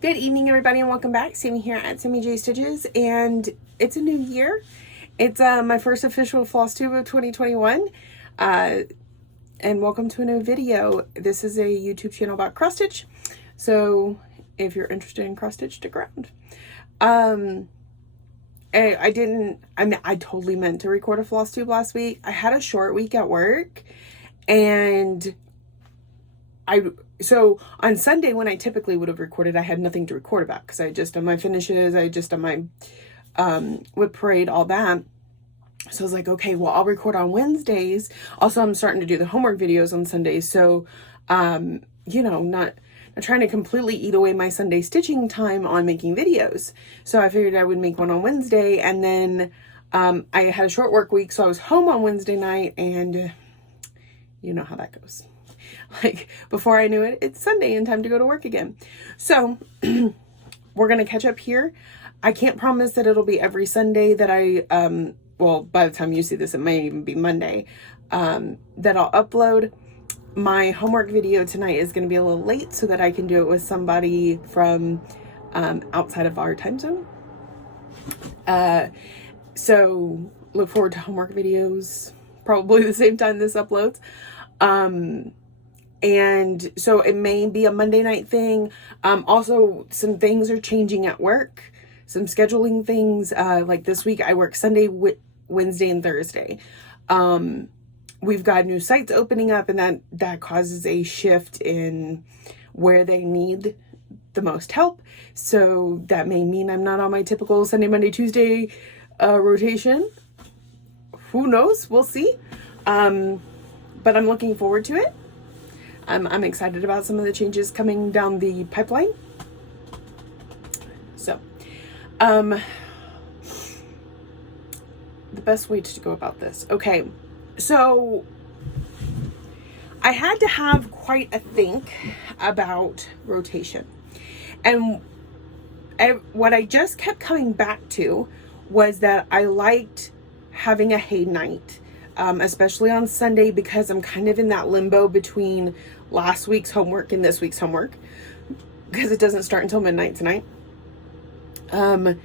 Good evening, everybody, and welcome back. Sammy here at Sammy J Stitches, and it's a new year. It's my first official floss tube of 2021, and welcome to a new video. This is a YouTube channel about cross stitch, so if you're interested in cross stitch, stick around. I totally meant to record a floss tube last week. I had a short week at work, and so on Sunday, when I typically would have recorded, I had nothing to record about because I just done my finishes, I just done my whip parade, all that. So I was like, okay, well, I'll record on Wednesdays. Also, I'm starting to do the homework videos on Sundays. So, not trying to completely eat away my Sunday stitching time on making videos. So I figured I would make one on Wednesday. And then I had a short work week, so I was home on Wednesday night, and you know how that goes. Like, before I knew it, it's Sunday and time to go to work again. So we're going to catch up here. I can't promise that it'll be every Sunday that by the time you see this, it may even be Monday, that I'll upload. My homework video tonight is going to be a little late so that I can do it with somebody from outside of our time zone. So look forward to homework videos, probably the same time this uploads. And so it may be a Monday night thing. Also, some things are changing at work, some scheduling things. Like this week, I work Sunday, Wednesday, and Thursday. We've got new sites opening up, and that causes a shift in where they need the most help. So that may mean I'm not on my typical Sunday, Monday, Tuesday rotation. Who knows? We'll see. But I'm looking forward to it. I'm excited about some of the changes coming down the pipeline. So, the best way to go about this. Okay, so I had to have quite a think about rotation. And what I just kept coming back to was that I liked having a hay night. Especially on Sunday, because I'm kind of in that limbo between last week's homework and this week's homework, because it doesn't start until midnight tonight. I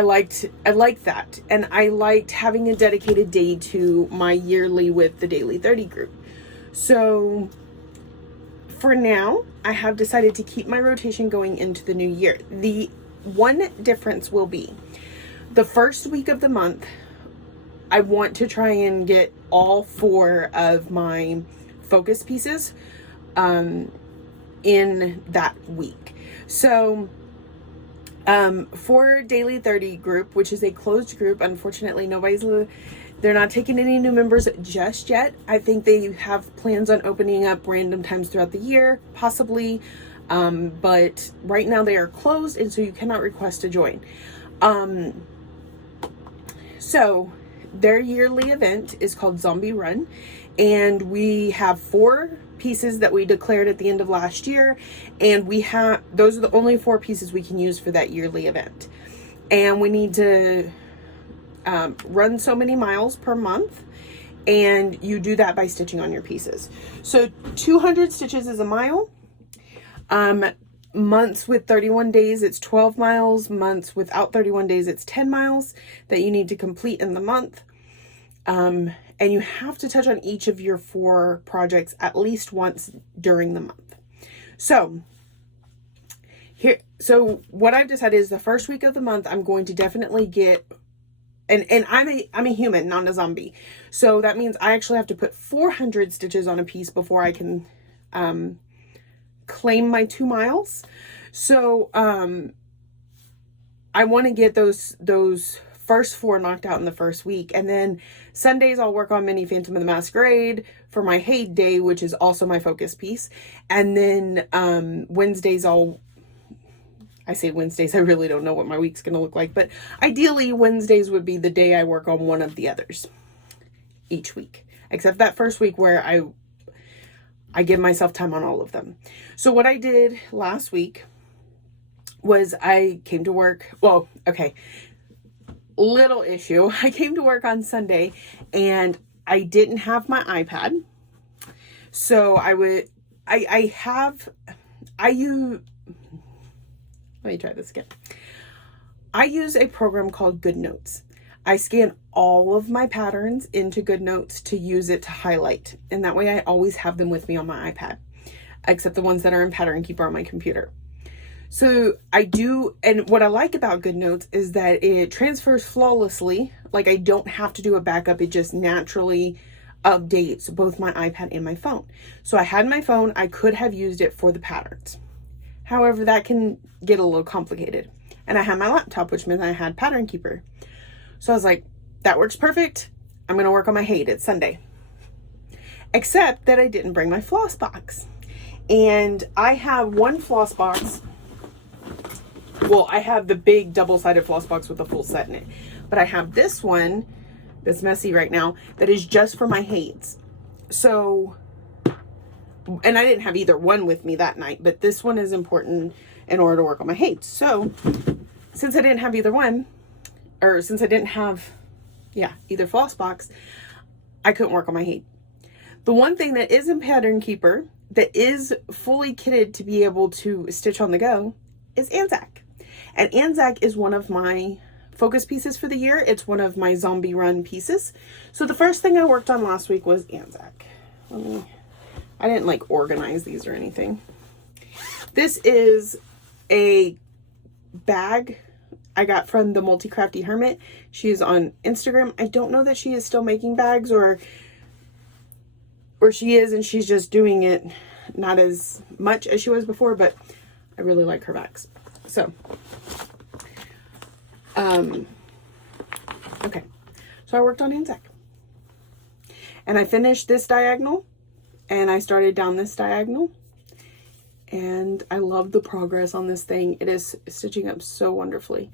liked that, and I liked having a dedicated day to my yearly with the Daily 30 group. So for now, I have decided to keep my rotation going into the new year. The one difference will be the first week of the month, I want to try and get all 4 of my focus pieces in that week. So for Daily 30 group, which is a closed group, unfortunately they're not taking any new members just yet. I think they have plans on opening up random times throughout the year, possibly, but right now they are closed, and so you cannot request to join. So their yearly event is called Zombie Run, and we have 4 pieces that we declared at the end of last year, and those are the only 4 pieces we can use for that yearly event. And we need to run so many miles per month, and you do that by stitching on your pieces. So 200 stitches is a mile. Months with 31 days, it's 12 miles. Months without 31 days, it's 10 miles that you need to complete in the month. And you have to touch on each of your 4 projects at least once during the month. So what I've decided is the first week of the month, I'm going to definitely get, and I'm a human, not a zombie. So that means I actually have to put 400 stitches on a piece before I can, claim my 2 miles. So I want to get those first 4 knocked out in the first week, and then Sundays I'll work on Mini Phantom of the Masquerade for my hate day, which is also my focus piece. And then Wednesdays I say Wednesdays, I really don't know what my week's gonna look like, but ideally Wednesdays would be the day I work on one of the others each week, except that first week where I give myself time on all of them. So what I did last week was I came to work. Well, okay, little issue. I came to work on Sunday and I didn't have my iPad. So I use, I don't know Let me try this again. I use a program called GoodNotes. I scan all of my patterns into GoodNotes to use it to highlight. And that way I always have them with me on my iPad, except the ones that are in Pattern Keeper on my computer. So I do, and what I like about GoodNotes is that it transfers flawlessly. Like I don't have to do a backup. It just naturally updates both my iPad and my phone. So I had my phone, I could have used it for the patterns. However, that can get a little complicated. And I had my laptop, which meant I had Pattern Keeper. So I was like, that works perfect. I'm going to work on my HAED. It's Sunday. Except that I didn't bring my floss box. And I have one floss box. Well, I have the big double-sided floss box with a full set in it. But I have this one that's messy right now that is just for my HAEDs. So, and I didn't have either one with me that night, but this one is important in order to work on my HAEDs. So, since I didn't have either one, or since I didn't have, either floss box, I couldn't work on my HAED. The one thing that is in Pattern Keeper that is fully kitted to be able to stitch on the go is Anzac. And Anzac is one of my focus pieces for the year. It's one of my zombie run pieces. So the first thing I worked on last week was Anzac. I didn't like organize these or anything. This is a bag I got from the Multi-Crafty Hermit. She is on Instagram. I don't know that she is still making bags or she is and she's just doing it not as much as she was before, but I really like her bags. So, okay. So I worked on Anzac. And I finished this diagonal and I started down this diagonal. And I love the progress on this thing. It is stitching up so wonderfully.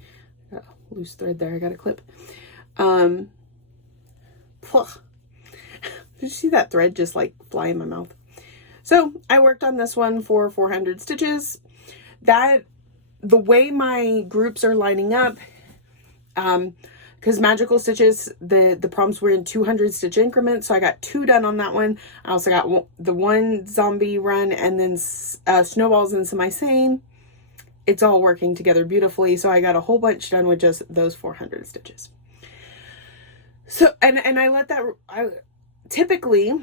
Got a loose thread there. I got a clip. Did you see that thread just like fly in my mouth? So I worked on this one for 400 stitches. The way my groups are lining up, because Magical Stitches, the prompts were in 200 stitch increments, so I got 2 done on that one. I also got the one zombie run and then snowballs and semi-sane. It's all working together beautifully, so I got a whole bunch done with just those 400 stitches. So, and I typically,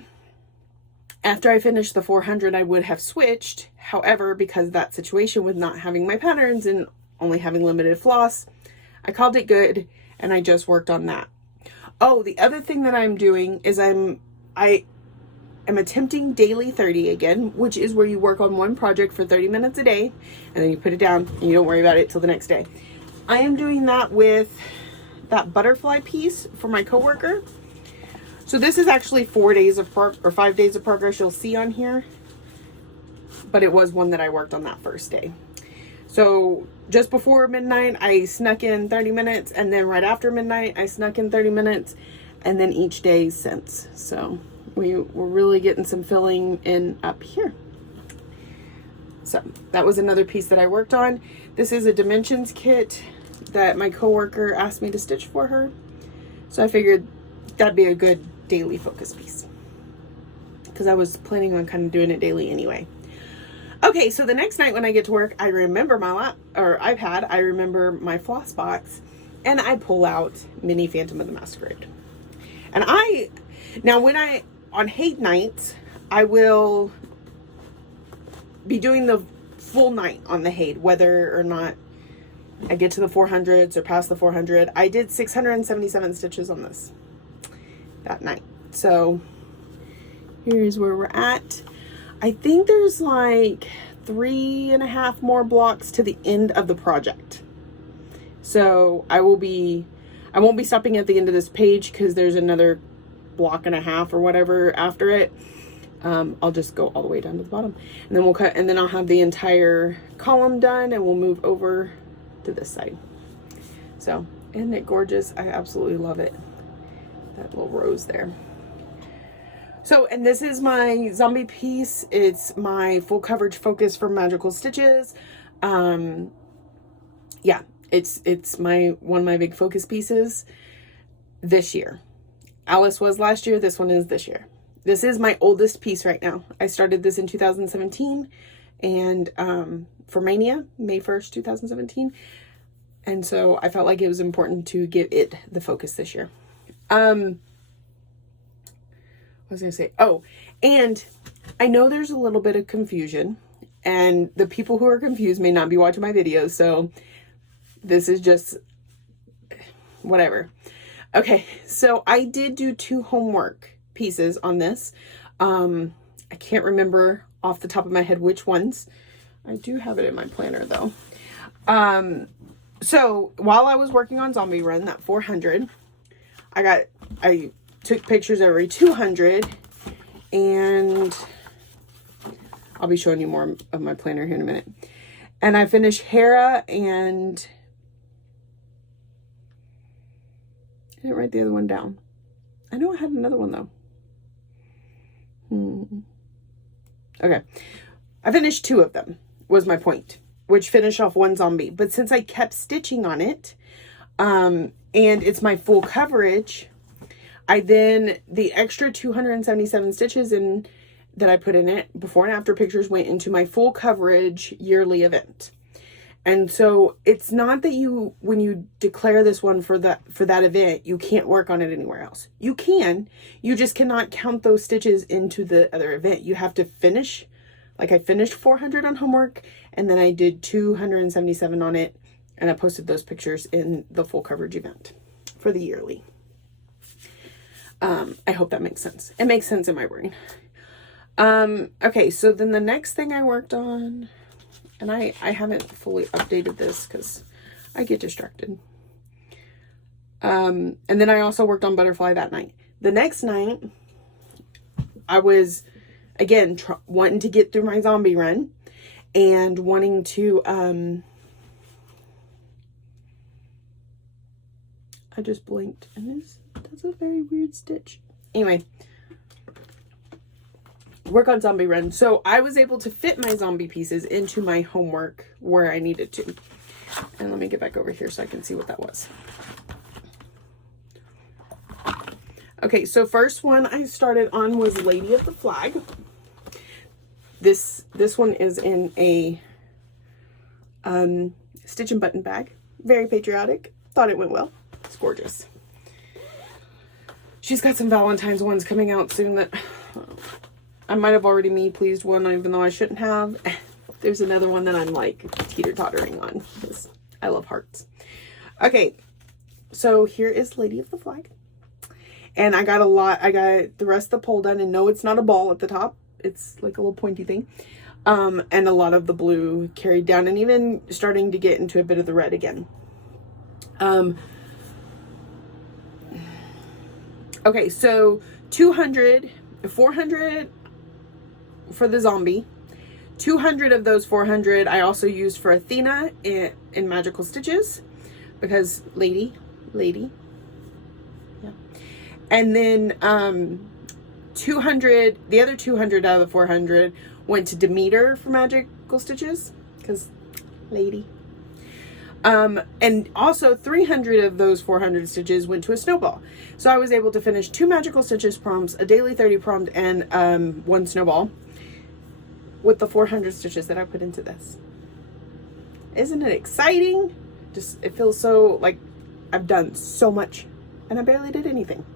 after I finished the 400, I would have switched. However, because of that situation with not having my patterns and only having limited floss, I called it good. And I just worked on that. Oh, the other thing that I'm doing is I am attempting daily 30 again, which is where you work on one project for 30 minutes a day and then you put it down and you don't worry about it till the next day. I am doing that with that butterfly piece for my coworker. So this is actually 4 days of 5 days of progress you'll see on here, but it was one that I worked on that first day. So just before midnight, I snuck in 30 minutes, and then right after midnight, I snuck in 30 minutes, and then each day since. So we're really getting some filling in up here. So that was another piece that I worked on. This is a dimensions kit that my coworker asked me to stitch for her. So I figured that'd be a good daily focus piece, because I was planning on kind of doing it daily anyway. Okay, so the next night when I get to work, I remember my iPad, I remember my floss box, and I pull out Mini Phantom of the Masquerade. And on HAED nights, I will be doing the full night on the HAED, whether or not I get to the 400s or past the 400. I did 677 stitches on this that night. So here's where we're at. I think there's like 3.5 more blocks to the end of the project. So I won't be stopping at the end of this page because there's another block and a half or whatever after it. I'll just go all the way down to the bottom, and then we'll cut, and then I'll have the entire column done, and we'll move over to this side. So, isn't it gorgeous? I absolutely love it. That little rose there. So, and this is my zombie piece. It's my full coverage focus for Magical Stitches. Yeah, it's one of my big focus pieces this year. Alice was last year. This one is this year. This is my oldest piece right now. I started this in 2017, and for Mania, May 1st, 2017. And so I felt like it was important to give it the focus this year. What was I going to say? Oh, and I know there's a little bit of confusion, and the people who are confused may not be watching my videos, so this is just whatever. Okay, so I did do 2 homework pieces on this. I can't remember off the top of my head which ones. I do have it in my planner though. So while I was working on Zombie Run, that 400, I took pictures every 200, and I'll be showing you more of my planner here in a minute. And I finished Hera, and I didn't write the other one down. I know I had another one though. Okay. I finished 2 of them, was my point, which finished off 1 zombie. But since I kept stitching on it, and it's my full coverage, the extra 277 stitches that I put in it, before and after pictures, went into my full coverage yearly event. And so it's not that when you declare this one for that event, you can't work on it anywhere else. You can, you just cannot count those stitches into the other event. You have to finish, like I finished 400 on homework, and then I did 277 on it, and I posted those pictures in the full coverage event for the yearly. I hope that makes sense. It makes sense in my brain. Okay, so then the next thing I worked on, and I haven't fully updated this because I get distracted. And then I also worked on Butterfly that night. The next night, I was, again, wanting to get through my zombie run and wanting to, I just blinked, and that's a very weird stitch. Anyway, work on Zombie Run. So I was able to fit my zombie pieces into my homework where I needed to. And let me get back over here so I can see what that was. Okay, so first one I started on was Lady of the Flag. This one is in a stitch and button bag. Very patriotic. Thought it went well. It's gorgeous. She's got some Valentine's ones coming out soon that I might have already me-pleased one, even though I shouldn't have. There's another one that I'm like teeter-tottering on because I love hearts. Okay, so here is Lady of the Flag. And I got the rest of the pole done, and no, it's not a ball at the top. It's like a little pointy thing. And a lot of the blue carried down, and even starting to get into a bit of the red again. Okay, so 400 for the zombie. 200 of those 400 I also used for Athena in Magical Stitches, because lady. Yeah. And then 200, the other 200 out of the 400 went to Demeter for Magical Stitches, because lady. And also 300 of those 400 stitches went to a snowball. So I was able to finish 2 Magical Stitches prompts, a daily 30 prompt, and 1 snowball with the 400 stitches that I put into this. Isn't it exciting? Just, it feels so like I've done so much and I barely did anything.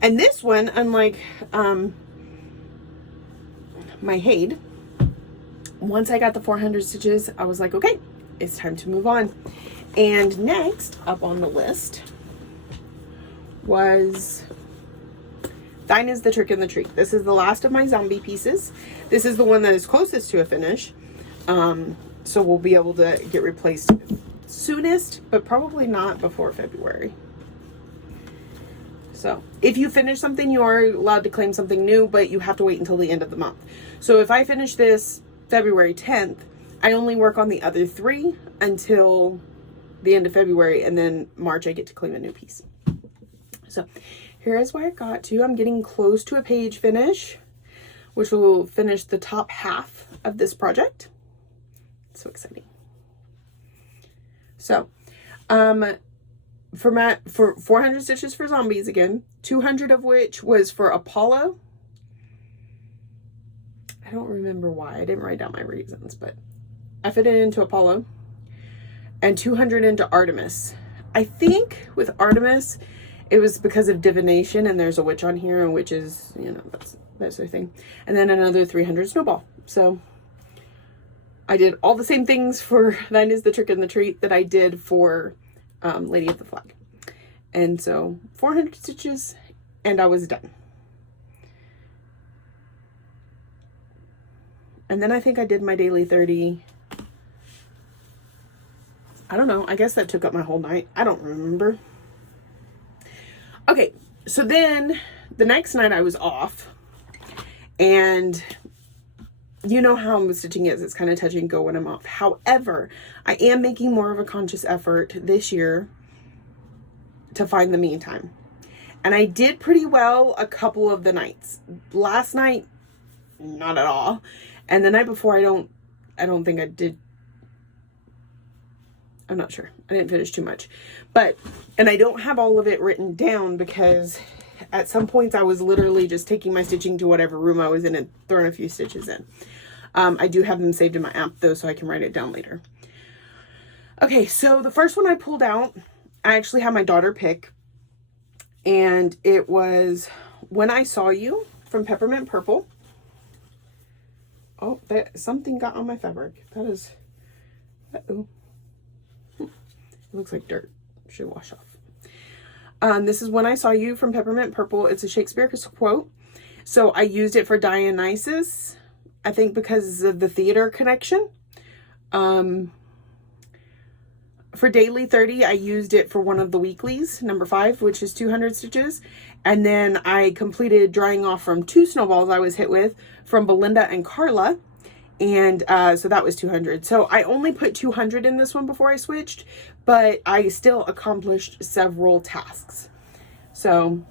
And this one, unlike my Haid, once I got the 400 stitches, I was like, okay, it's time to move on. And next up on the list was Thine is the Trick in the Treat. This is the last of my zombie pieces. This is the one that is closest to a finish. So we'll be able to get replaced soonest, but probably not before February. So if you finish something, you are allowed to claim something new, but you have to wait until the end of the month. So if I finish this February 10th, I only work on the other 3 until the end of February, and then March I get to claim a new piece. So here is where I got to. I'm getting close to a page finish, which will finish the top half of this project. So exciting. So, for 400 stitches for zombies again, 200 of which was for Apollo. I don't remember why. I didn't write down my reasons, but I fit it into Apollo and 200 into Artemis. I think with Artemis, it was because of divination, and there's a witch on here, and witches, you know, that's their thing. And then another 300 snowball. So I did all the same things for Thine is the Trick and the Treat that I did for Lady of the Flag. And so 400 stitches, and I was done. And then I think I did my daily 30. I don't know. I guess that took up my whole night. I don't remember. Okay, so then the next night I was off, and you know how stitching is. It's kind of touch and go when I'm off. However, I am making more of a conscious effort this year to find the me time. And I did pretty well a couple of the nights. Last night, not at all. And the night before, I don't think I did. I'm not sure. I didn't finish too much. But, and I don't have all of it written down because at some points I was literally just taking my stitching to whatever room I was in and throwing a few stitches in. I do have them saved in my app though, so I can write it down later. Okay, so the first one I pulled out, I actually had my daughter pick. And it was When I Saw You from Peppermint Purple. Oh, something got on my fabric. That is, uh-oh. It looks like dirt. Should wash off. This is When I Saw You from Peppermint Purple. It's a Shakespeare quote. So I used it for Dionysus, I think because of the theater connection. For daily 30, I used it for one of the weeklies, number 5, which is 200 stitches. And then I completed drying off from 2 snowballs I was hit with from Belinda and Carla. And so that was 200. So I only put 200 in this one before I switched, but I still accomplished several tasks. So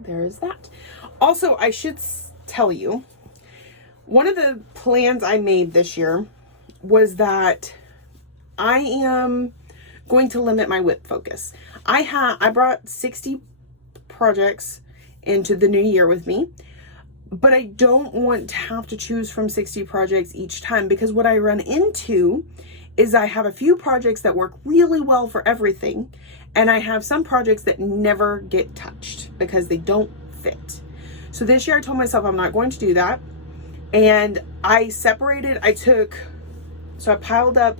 there is that. Also, I should tell you, one of the plans I made this year was that I am going to limit my WIP focus. I brought 60 projects into the new year with me, but I don't want to have to choose from 60 projects each time, because what I run into is I have a few projects that work really well for everything, and I have some projects that never get touched because they don't fit. So this year I told myself I'm not going to do that, and I piled up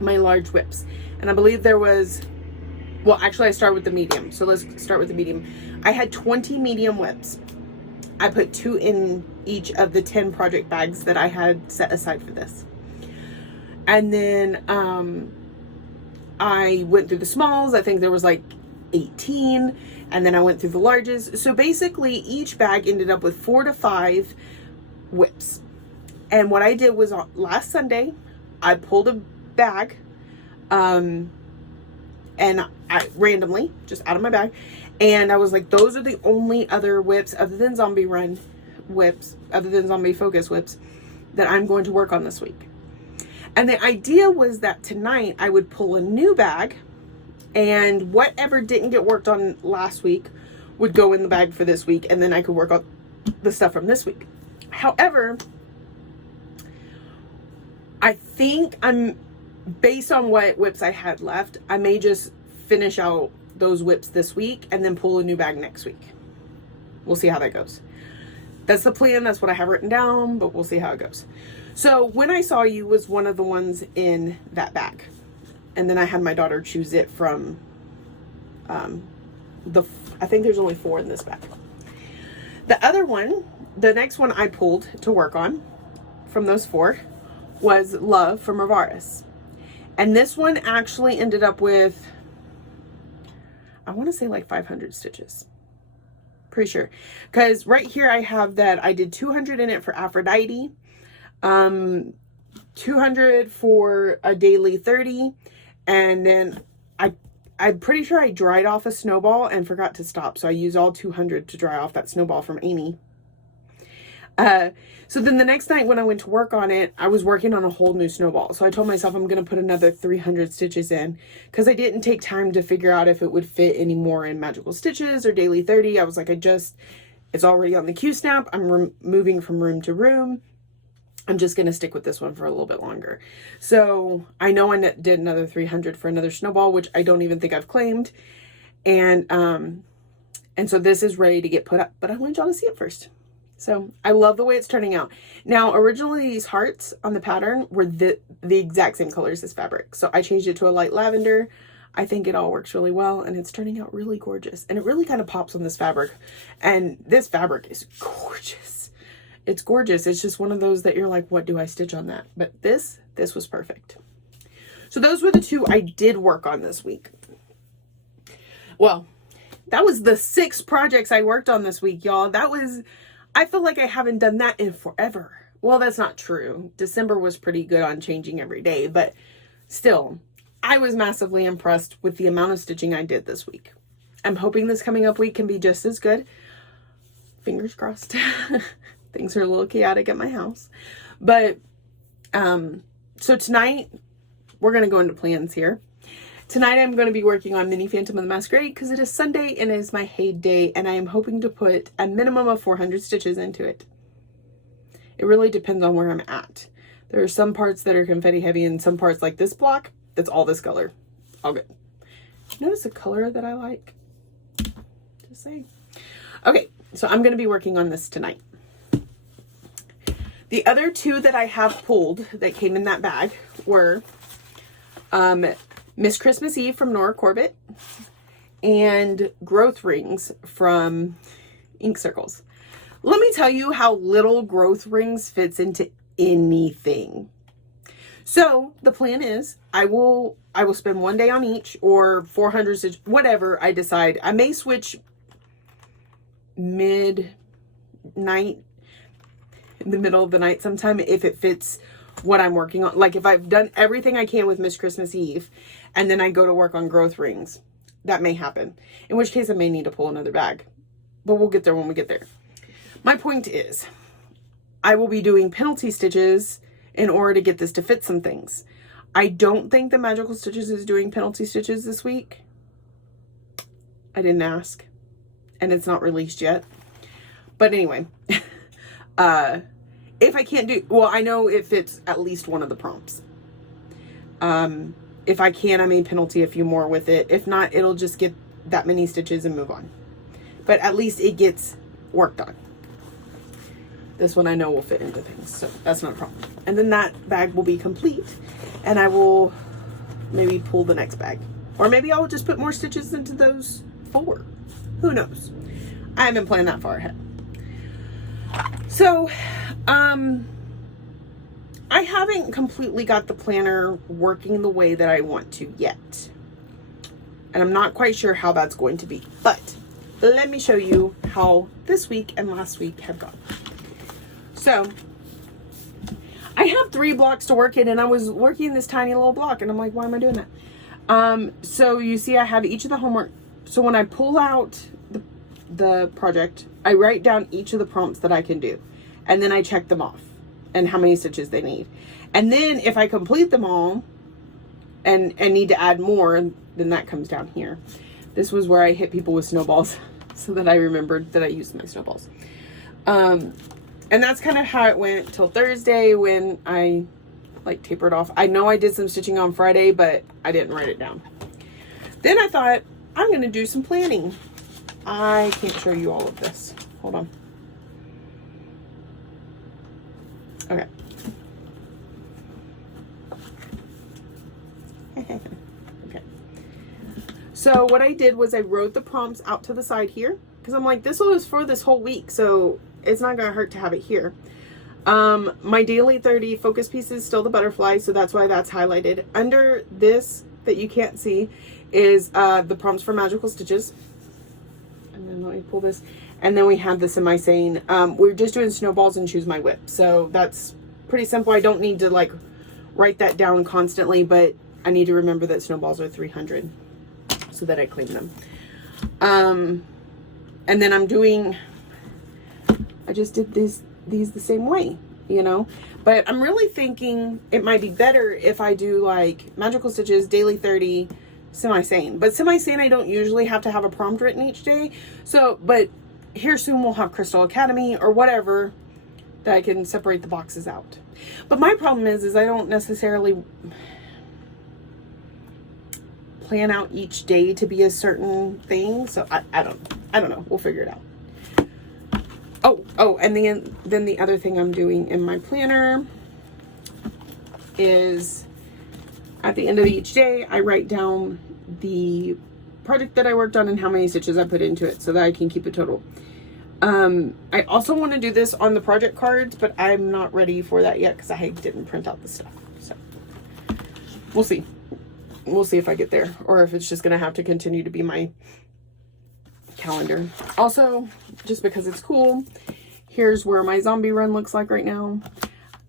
my large WIPs, and I believe there was, well, actually I started with the medium, so let's start with the medium. I had 20 medium WIPs. I put 2 in each of the 10 project bags that I had set aside for this. And then I went through the smalls. I think there was like 18, and then I went through the larges. So basically each bag ended up with 4 to 5 WIPs. And what I did was last Sunday, I pulled a bag, and I randomly just out of my bag, and I was like, those are the only other WIPs other than Zombie Run WIPs, other than Zombie Focus WIPs, that I'm going to work on this week. And the idea was that tonight I would pull a new bag, and whatever didn't get worked on last week would go in the bag for this week, and then I could work on the stuff from this week. However, I think based on what WIPs I had left, I may just finish out those WIPs this week and then pull a new bag next week. We'll see how that goes. That's the plan. That's what I have written down, but we'll see how it goes. So When I Saw You was one of the ones in that bag. And then I had my daughter choose it from I think there's only 4 in this bag. The other one, the next one I pulled to work on from those 4 was Love from Ravaris. And this one actually ended up with, I want to say like 500 stitches. Pretty sure. Because right here I have that I did 200 in it for Aphrodite. 200 for a daily 30. And then I'm pretty sure I dried off a snowball and forgot to stop. So I used all 200 to dry off that snowball from Amy. So then the next night when I went to work on it, I was working on a whole new snowball. So I told myself I'm going to put another 300 stitches in, because I didn't take time to figure out if it would fit anymore in Magical Stitches or Daily 30. I was like, It's already on the Q-snap. I'm moving from room to room. I'm just going to stick with this one for a little bit longer. So I know I did another 300 for another snowball, which I don't even think I've claimed. And so this is ready to get put up, but I wanted y'all to see it first. So I love the way it's turning out. Now, originally these hearts on the pattern were the exact same color as this fabric. So I changed it to a light lavender. I think it all works really well, and it's turning out really gorgeous. And it really kind of pops on this fabric. And this fabric is gorgeous. It's gorgeous. It's just one of those that you're like, what do I stitch on that? But this was perfect. So those were the two I did work on this week. Well, that was the 6 projects I worked on this week, y'all. I feel like I haven't done that in forever. Well, that's not true. December was pretty good on changing every day, but still, I was massively impressed with the amount of stitching I did this week. I'm hoping this coming up week can be just as good. Fingers crossed. Things are a little chaotic at my house. But, so tonight, we're going to go into plans here. Tonight I'm going to be working on Mini Phantom of the Masquerade because it is Sunday and it is my heyday, and I am hoping to put a minimum of 400 stitches into it. It really depends on where I'm at. There are some parts that are confetti heavy and some parts like this block, that's all this color. All good. Notice the color that I like? Just saying. Okay, so I'm going to be working on this tonight. The other 2 that I have pulled that came in that bag were Miss Christmas Eve from Nora Corbett and Growth Rings from Ink Circles. Let me tell you how little Growth Rings fits into anything. So the plan is I will spend one day on each, or 400 stitch, whatever I decide. I may switch midnight, in the middle of the night sometime, if it fits what I'm working on. Like if I've done everything I can with Miss Christmas Eve and then I go to work on Growth Rings, that may happen. In which case I may need to pull another bag, but we'll get there when we get there. My point is, I will be doing penalty stitches in order to get this to fit some things. I don't think the Magical Stitches is doing penalty stitches this week. I didn't ask, and it's not released yet. But anyway, if I can't do, well, I know it fits at least one of the prompts. If I can, I may penalty a few more with it. If not, it'll just get that many stitches and move on. But at least it gets worked on. This one I know will fit into things, so that's not a problem. And then that bag will be complete, and I will maybe pull the next bag. Or maybe I'll just put more stitches into those 4. Who knows? I haven't planned that far ahead. So, I haven't completely got the planner working the way that I want to yet. And I'm not quite sure how that's going to be. But let me show you how this week and last week have gone. So, I have 3 blocks to work in, and I was working this tiny little block, and I'm like, why am I doing that? So you see I have each of the homework. So when I pull out the project, I write down each of the prompts that I can do, and then I check them off and how many stitches they need. And then if I complete them all and need to add more, then that comes down here. This was where I hit people with snowballs so that I remembered that I used my snowballs. And that's kind of how it went till Thursday when I like tapered off. I know I did some stitching on Friday, but I didn't write it down. Then I thought, I'm going to do some planning. I can't show you all of this. Hold on. Okay. Okay. So what I did was I wrote the prompts out to the side here, because I'm like, this was for this whole week, so it's not going to hurt to have it here. My daily 30 focus piece is still the butterfly, so that's why that's highlighted. Under this that you can't see is the prompts for Magical Stitches. And then let me pull this. And then we have the semi-sane. We're just doing snowballs and choose my whip. So that's pretty simple. I don't need to like write that down constantly, but I need to remember that snowballs are 300 so that I clean them. And then I'm doing, I just did these the same way, you know, but I'm really thinking it might be better if I do like Magical Stitches, daily 30, semi-sane. But semi-sane, I don't usually have to have a prompt written each day. So, but here soon we'll have Crystal Academy or whatever that I can separate the boxes out. But my problem is I don't necessarily plan out each day to be a certain thing. So I don't know. We'll figure it out. Oh, and then the other thing I'm doing in my planner is at the end of each day, I write down the project that I worked on and how many stitches I put into it so that I can keep a total. I also want to do this on the project cards, but I'm not ready for that yet because I didn't print out the stuff. So we'll see. We'll see if I get there or if it's just going to have to continue to be my calendar. Also, just because it's cool, here's where my zombie run looks like right now.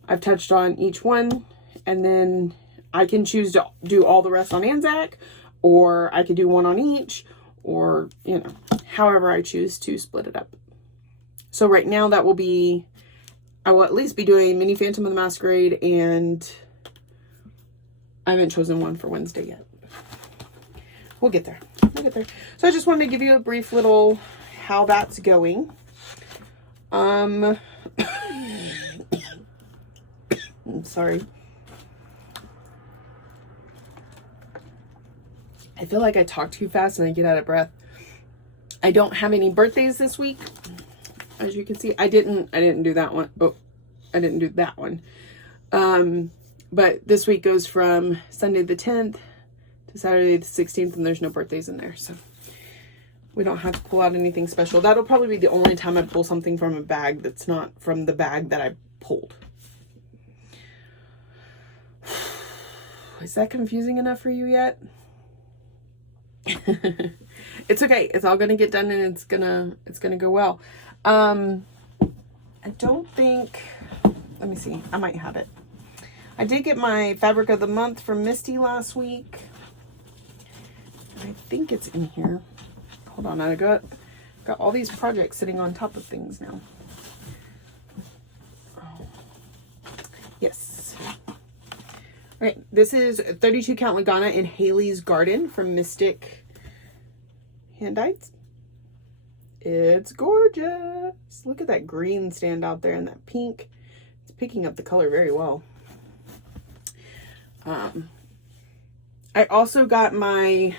I've touched on each one, and then I can choose to do all the rest on Anzac, or I could do one on each, or, you know, however I choose to split it up. So right now that will be, I will at least be doing Mini Phantom of the Masquerade, and I haven't chosen one for Wednesday yet. We'll get there. We'll get there. So I just wanted to give you a brief little how that's going. I'm sorry. I feel like I talk too fast and I get out of breath. I don't have any birthdays this week. As you can see, I didn't do that one. Oh, I didn't do that one. But this week goes from Sunday the 10th to Saturday the 16th, and there's no birthdays in there. So we don't have to pull out anything special. That'll probably be the only time I pull something from a bag that's not from the bag that I pulled. Is that confusing enough for you yet? It's okay. It's all gonna get done, and it's gonna go well. I don't think, let me see, I might have it. I did get my fabric of the month from Misty last week. I think it's in here. Hold on, I got all these projects sitting on top of things now. Oh. Yes. All right, this is 32 count Lagana in Haley's Garden from Mystic Hand-Dyed. It's gorgeous. Look at that green stand out there and that pink. It's picking up the color very well. I also got my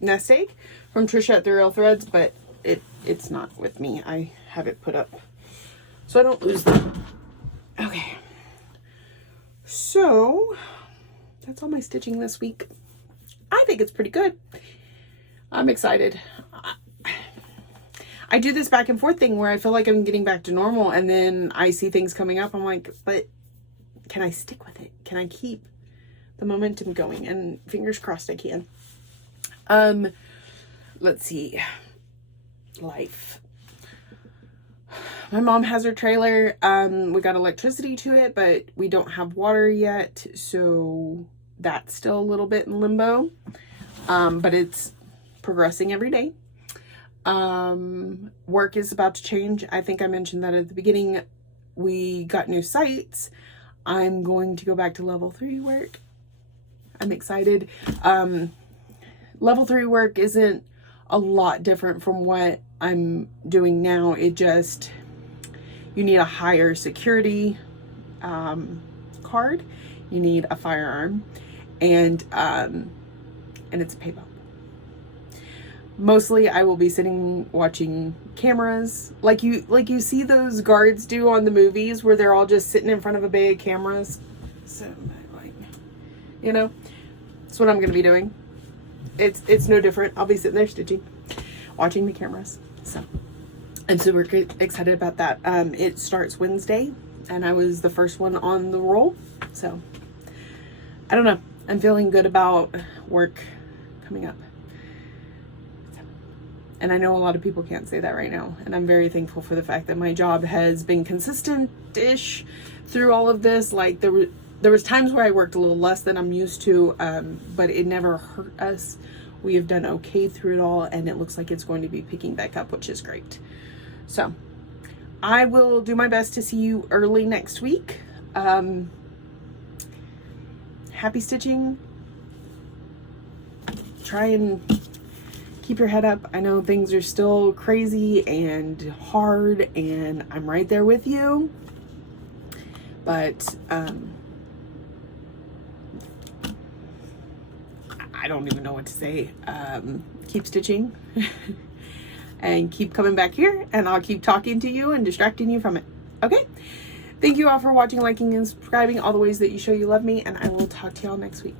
nest egg from Trisha at The Real Threads, but it's not with me. I have it put up so I don't lose them. Okay. So that's all my stitching this week. I think it's pretty good. I'm excited. I do this back and forth thing where I feel like I'm getting back to normal, and then I see things coming up. I'm like, but can I stick with it? Can I keep the momentum going? And fingers crossed I can. Let's see. Life. My mom has her trailer. We got electricity to it, but we don't have water yet, so that's still a little bit in limbo. But it's progressing every day. Work is about to change. I think I mentioned that at the beginning. We got new sites. I'm going to go back to level 3 work. I'm excited. Level 3 work isn't a lot different from what I'm doing now. It just, you need a higher security card. You need a firearm, and it's a pay bump. Mostly I will be sitting watching cameras like you see those guards do on the movies where they're all just sitting in front of a bay of cameras. So like, you know, that's what I'm going to be doing. It's no different. I'll be sitting there stitching, watching the cameras. So I'm super excited about that. It starts Wednesday, and I was the first one on the roll. So I don't know. I'm feeling good about work coming up. And I know a lot of people can't say that right now. And I'm very thankful for the fact that my job has been consistent-ish through all of this. Like there was times where I worked a little less than I'm used to, but it never hurt us. We have done okay through it all, and it looks like it's going to be picking back up, which is great. So I will do my best to see you early next week. Happy stitching. Try and keep your head up. I know things are still crazy and hard, and I'm right there with you. But I don't even know what to say. Keep stitching and keep coming back here, and I'll keep talking to you and distracting you from it. Okay? Thank you all for watching, liking, and subscribing, all the ways that you show you love me, and I will talk to y'all next week.